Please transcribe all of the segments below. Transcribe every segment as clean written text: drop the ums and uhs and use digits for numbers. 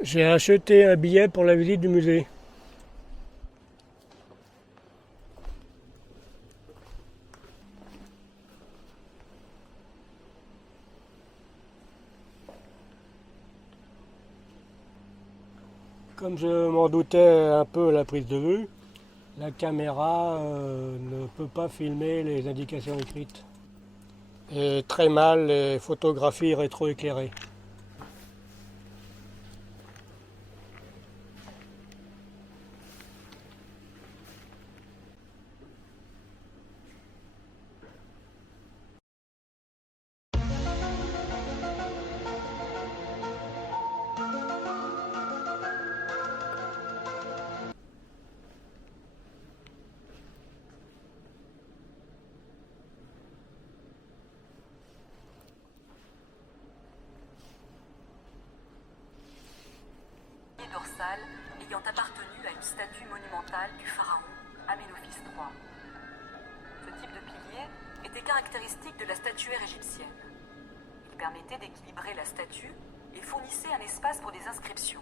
J'ai acheté un billet pour la visite du musée. Comme je m'en doutais un peu à la prise de vue, la caméra ne peut pas filmer les indications écrites. Et très mal les photographies rétroéclairées. Dorsale ayant appartenu à une statue monumentale du pharaon Aménophis III. Ce type de pilier était caractéristique de la statuaire égyptienne. Il permettait d'équilibrer la statue et fournissait un espace pour des inscriptions.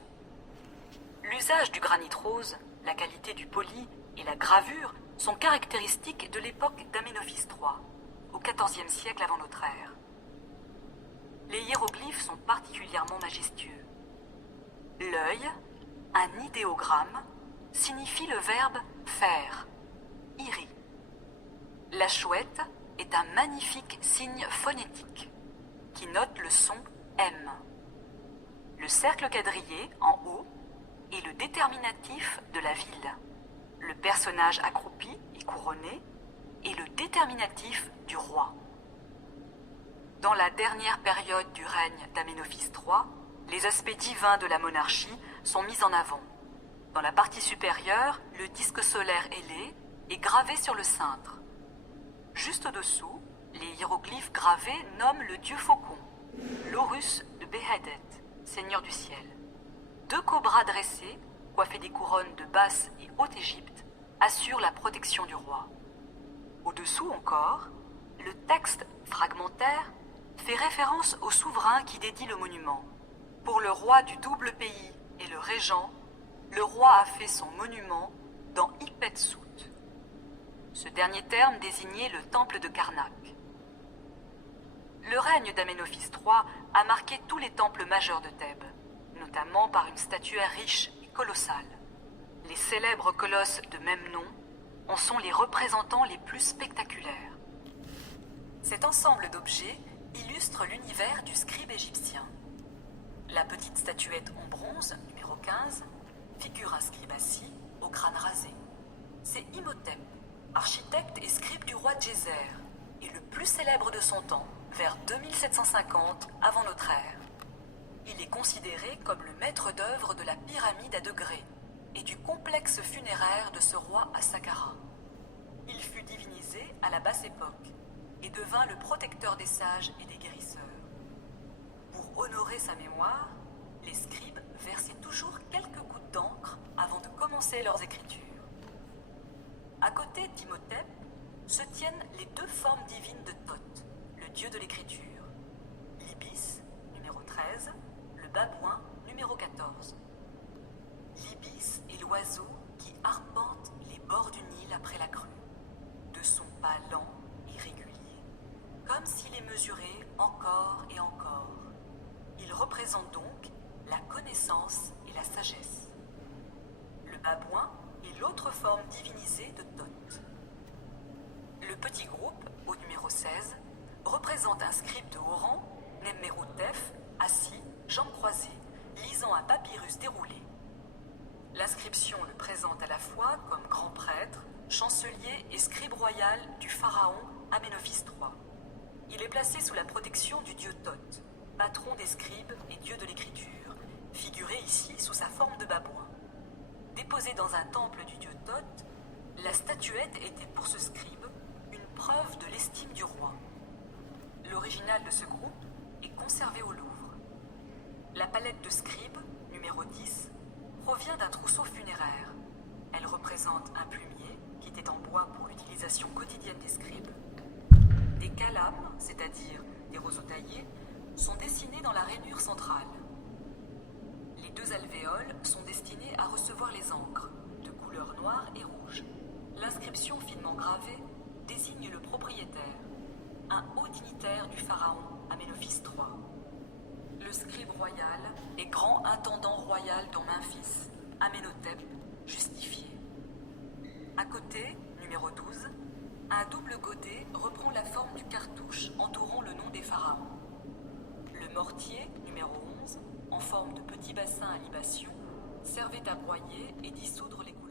L'usage du granit rose, la qualité du poli et la gravure sont caractéristiques de l'époque d'Aménophis III, au XIVe siècle avant notre ère. Les hiéroglyphes sont particulièrement majestueux. L'œil, un idéogramme, signifie le verbe faire, iri. La chouette est un magnifique signe phonétique qui note le son M. Le cercle quadrillé en haut est le déterminatif de la ville. Le personnage accroupi et couronné est le déterminatif du roi. Dans la dernière période du règne d'Aménophis III, les aspects divins de la monarchie sont mis en avant. Dans la partie supérieure, le disque solaire ailé est gravé sur le cintre. Juste au-dessous, les hiéroglyphes gravés nomment le dieu faucon, l'Horus de Behedet, seigneur du ciel. Deux cobras dressés, coiffés des couronnes de Basse et Haute-Égypte, assurent la protection du roi. Au-dessous encore, le texte fragmentaire fait référence au souverain qui dédie le monument. Pour le roi du double pays et le régent, le roi a fait son monument dans Ipet-Sout. Ce dernier terme désignait le temple de Karnak. Le règne d'Aménophis III a marqué tous les temples majeurs de Thèbes, notamment par une statuaire riche et colossale. Les célèbres colosses de même nom en sont les représentants les plus spectaculaires. Cet ensemble d'objets illustre l'univers du scribe égyptien. La petite statuette en bronze, numéro 15, figure un scribe assis, au crâne rasé. C'est Imhotep, architecte et scribe du roi Djéser, et le plus célèbre de son temps, vers 2750 avant notre ère. Il est considéré comme le maître d'œuvre de la pyramide à degrés et du complexe funéraire de ce roi à Saqqara. Il fut divinisé à la basse époque et devint le protecteur des sages et des guérisseurs. Pour honorer sa mémoire, les scribes versaient toujours quelques gouttes d'encre avant de commencer leurs écritures. À côté d'Imhotep se tiennent les deux formes divines de Thoth, le dieu de l'écriture. L'ibis, numéro 13, le babouin, numéro 14. L'ibis est l'oiseau qui arpente les bords du Nil après la crue, de son pas lent et régulier, comme s'il les mesurait encore et encore. Il représente donc la connaissance et la sagesse. Le babouin est l'autre forme divinisée de Thoth. Le petit groupe, au numéro 16, représente un scribe de haut rang, Nemmerhotep, assis, jambes croisées, lisant un papyrus déroulé. L'inscription le présente à la fois comme grand prêtre, chancelier et scribe royal du pharaon Aménophis III. Il est placé sous la protection du dieu Thoth, patron des scribes et dieu de l'écriture, figuré ici sous sa forme de babouin. Déposée dans un temple du dieu Thoth, la statuette était pour ce scribe une preuve de l'estime du roi. L'original de ce groupe est conservé au Louvre. La palette de scribe, numéro 10, provient d'un trousseau funéraire. Elle représente un plumier qui était en bois pour l'utilisation quotidienne des scribes. Des calames, c'est-à-dire des roseaux taillés, sont dessinés dans la rainure centrale. Les 2 alvéoles sont destinés à recevoir les encres, de couleur noire et rouge. L'inscription finement gravée désigne le propriétaire, un haut dignitaire du pharaon Aménophis III. Le scribe royal est grand intendant royal dans Memphis, Amenhotep, justifié. À côté, numéro 12, un double godet reprend la forme du cartouche entourant le nom des pharaons. Le mortier, numéro 11, en forme de petit bassin à libation, servait à broyer et dissoudre les couleurs.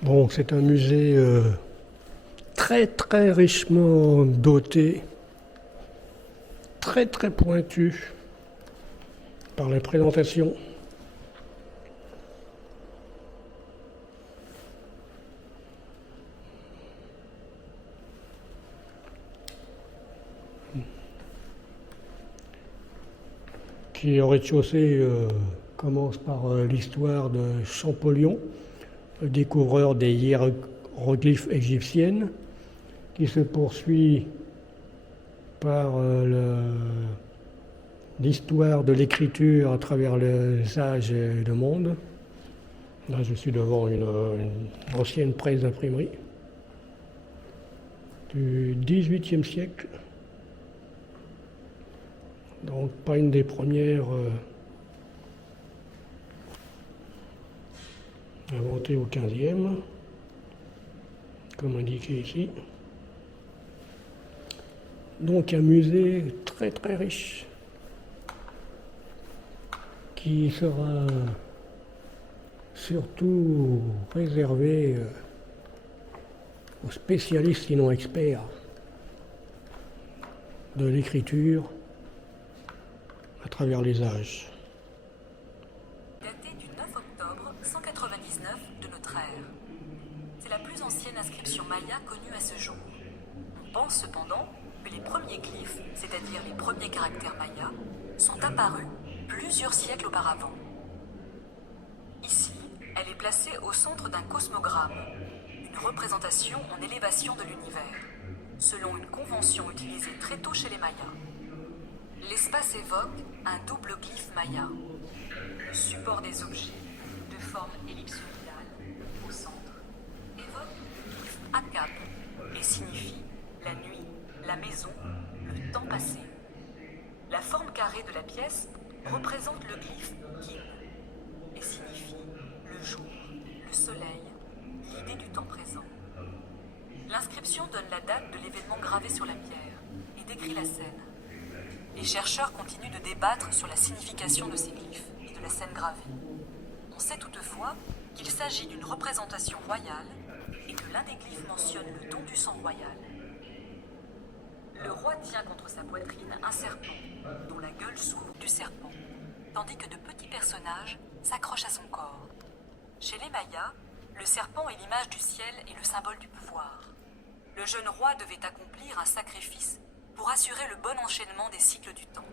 Bon, c'est un musée très très richement doté, très très pointu par les présentations. Qui au rez-de-chaussée commence par l'histoire de Champollion, le découvreur des hiéroglyphes égyptiennes, qui se poursuit par l'histoire de l'écriture à travers les âges et le monde. Là, je suis devant une ancienne presse d'imprimerie du XVIIIe siècle. Donc pas une des premières inventées au XVe, comme indiqué ici. Donc un musée très très riche qui sera surtout réservé aux spécialistes, sinon experts, de l'écriture à travers les âges. Daté du 9 octobre 199 de notre ère. C'est la plus ancienne inscription maya connue à ce jour. On pense cependant que les premiers glyphes, c'est-à-dire les premiers caractères mayas, sont apparus plusieurs siècles auparavant. Ici, elle est placée au centre d'un cosmogramme, une représentation en élévation de l'univers, selon une convention utilisée très tôt chez les Mayas. L'espace évoque un double glyphe maya, le support des objets, de forme ellipsoïdale, au centre, évoque le glyphe Akab et signifie la nuit, la maison, le temps passé. La forme carrée de la pièce représente le glyphe Kin et signifie le jour, le soleil, l'idée du temps présent. L'inscription donne la date de l'événement gravé sur la pierre et décrit la scène. Les chercheurs continuent de débattre sur la signification de ces glyphes et de la scène gravée. On sait toutefois qu'il s'agit d'une représentation royale et que l'un des glyphes mentionne le don du sang royal. Le roi tient contre sa poitrine un serpent, dont la gueule s'ouvre du serpent, tandis que de petits personnages s'accrochent à son corps. Chez les Mayas, le serpent est l'image du ciel et le symbole du pouvoir. Le jeune roi devait accomplir un sacrifice pour assurer le bon enchaînement des cycles du temps.